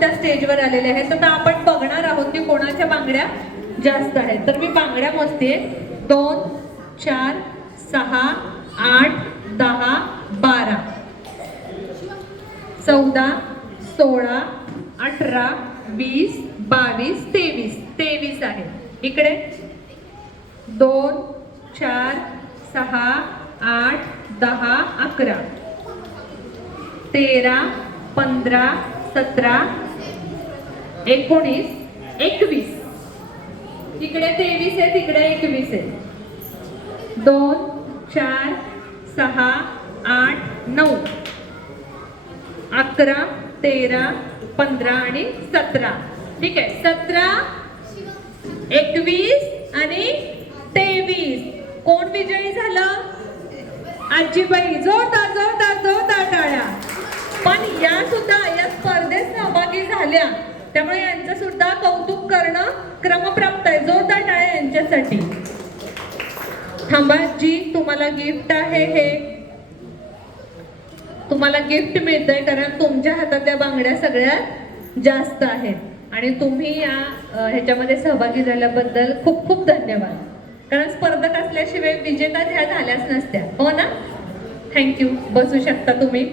त्या स्टेजवर आलेल्या आहेत. तर आपण बघणार आहोत की कोणाच्या बांगड्या जास्त आहेत. तर मी बांगड्या मोजते. 2 4 6 8 10 12 14 16 18 20 22 23 आहे. इकडे 2 4 6 8 10 11 13 15 17 19 21 इकडे 23 आहे, तिकडे 21 आहे. 2 4 6 8 9 11 13 15 आणि 17. ठीक आहे. 17 21 आणि 23. कोण विजयी झालं? आजीबाई. जोरदार जोरदार जोरदार टाळ्या. पण या सुद्धा या स्पर्धेत सहभागी झाल्या, त्यामुळे यांचं सुद्धा कौतुक करणं क्रमप्राप्त आहे. जोरदार टाळ्या यांच्यासाठी. थांबा जी, तुम्हाला गिफ्ट आहे. हे तुम्हाला गिफ्ट मिळतंय कारण तुमच्या हातातल्या बांगड्या सगळ्यात जास्त आहेत आणि तुम्ही या ह्याच्यामध्ये सहभागी झाल्याबद्दल खूप खूप धन्यवाद. कारण स्पर्धक असल्याशिवाय विजेता ह्या झाल्याच नसत्या, हो ना? थँक्यू. बसू शकता तुम्ही.